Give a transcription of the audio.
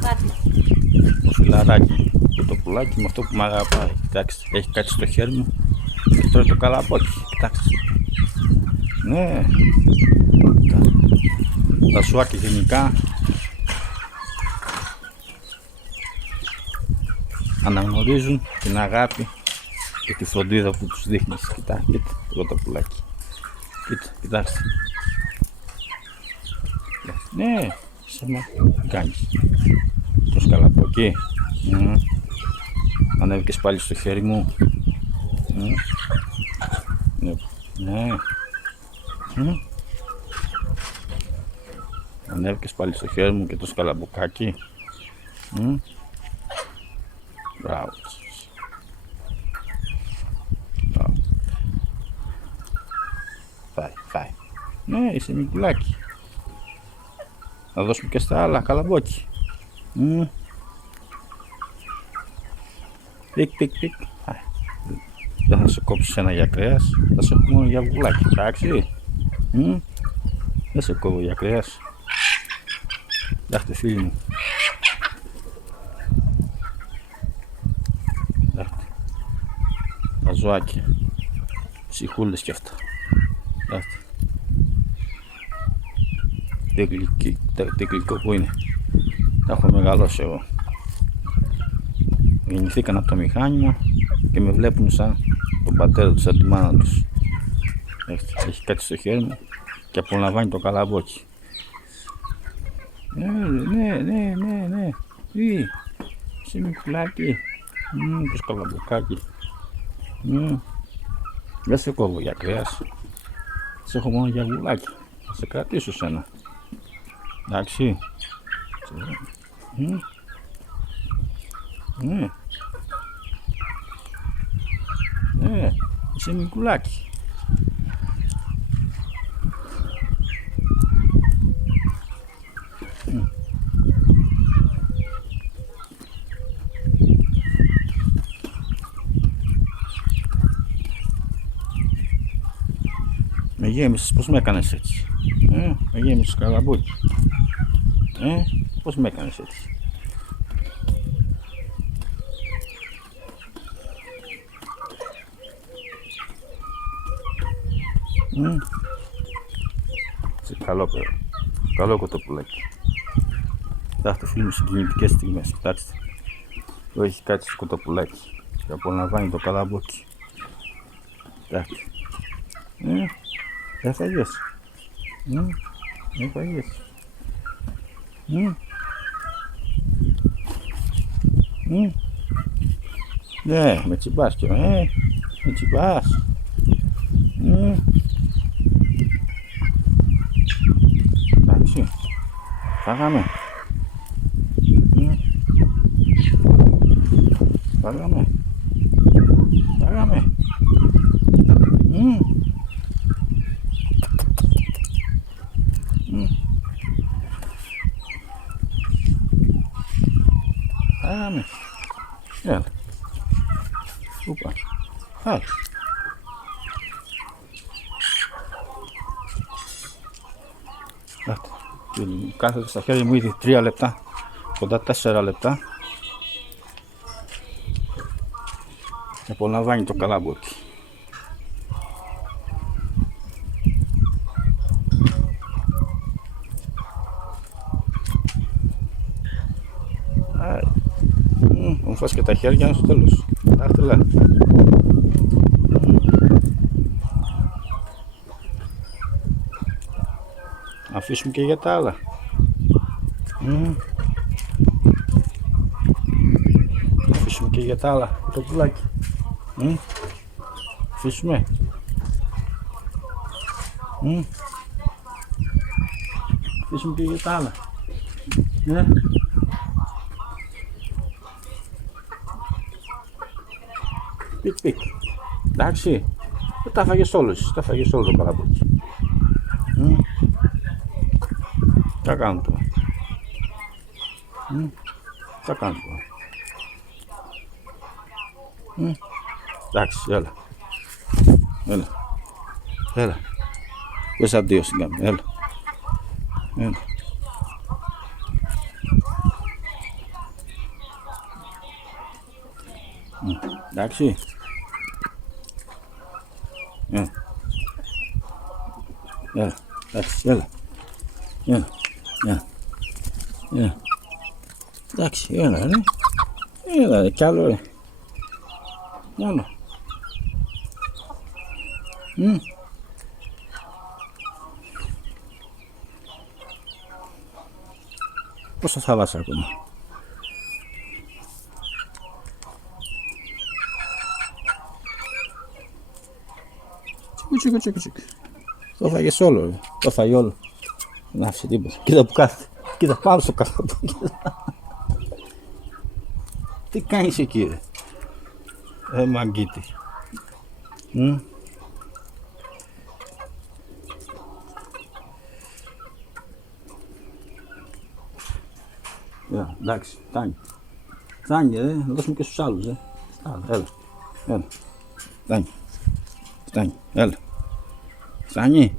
Κάτι. Το φιλαράκι, το πουλάκι με αυτό που μ' αγαπάει. Κοιτάξτε, έχει κάτι στο χέρι μου και τρώει το καλαμπόκι. Κοιτάξτε. Ναι. Τα σουάκια γενικά αναγνωρίζουν την αγάπη και τη φροντίδα που τους δείχνεις. Κοιτάξτε, εδώ το πουλάκι. Κοιτάξτε. Ναι, σε μα κάνεις. Το σκαλαποκί. Ανέβηκες πάλι στο χέρι μου. Ναι. Ανέβηκες πάλι στο χέρι μου και το σκαλαμποκάκι. Μπράβο. Φάει. Ναι, είσαι μικρουλάκι. Θα δώσουμε και στα άλλα καλαμπόκι. Πικ. Δεν θα σε κόψω ένα για κρέας, θα σε έχω μόνο για βουλάκι, εντάξει. Δεν σε κόβω για κρέας. Κοιτάξτε φίλοι μου. Κοιτάξτε. Τα ζωάκια. Ψυχούλες κι αυτά. Κοιτάξτε. Τι γλυκό που είναι. Τα έχω μεγαλώσει εγώ. Γεννηθήκαν από το μηχάνημα και με βλέπουν σαν τον πατέρα τους, σαν τη μάνα τους. Έχει κάτι στο χέρι μου και απολαμβάνει το καλαμπόκι. Ναι. Είσαι μικρουλάκι. Το σκαλαμποκάκι. Δεν σε κόβω για κρέας. Σε έχω μόνο για βουλάκι. Θα σε κρατήσω σένα. Εντάξει. Ναι, είσαι μικρουλάκι. Με γέμισες, πώς με έκανες έτσι. Με γέμισες καλαμπόκι. Πώς με έκανες έτσι. Σε καλό παιδί. Καλό κοτοπουλάκι. Κοιτάξτε φίλοι μου, συγκινητικές στιγμές. Κοιτάξτε. Εδώ έχει κάτι στο κοτοπουλάκι και απολαμβάνει το καλαμπόκι. Κοιτάξτε. Έφαγες. Ναι, με τσιμπάς και με τσιμπάς. Εντάξει, φάγαμε. Φάγαμε. Έλα. Ούπα. Φάει. Κάθεται στα χέρια μου ήδη 3 λεπτά, κοντά 4 λεπτά και απολαμβάνει το καλαμπόκι. Μου φας και τα χέρια στο τέλος. Άχτελα. Αφήσουμε και για τα άλλα. Αφήσουμε και για τα άλλα το πουλάκι. Αφήσουμε. Αφήσουμε και για τα άλλα. Πικ. Εντάξει. Τα φάγες όλους. Τα φάγες όλο το καλαμπόκι. Θα κάνω τώρα. Εντάξει, έλα. Πες αντίο στην κάμερα, έλα. Εντάξει. Έλα, εντάξει, έλα. Εντάξει, έλα ρε. Έλα ρε, κι άλλο ρε. Μόνο. Πόσα θα βάσει ακόμα. Τσικ. Το φάγες όλο ρε. Το φάγε όλο. Δεν άφησε τίποτα. Κοίτα που κάθεται. Κοίτα πάνω στο κάτω. Τι κάνεις εκεί ρε. Μαγκίτη. Εντάξει, φτάνει. Φτάνει να δώσουμε και στους άλλους έλα. Φτάνει, έλα. Φτάνει.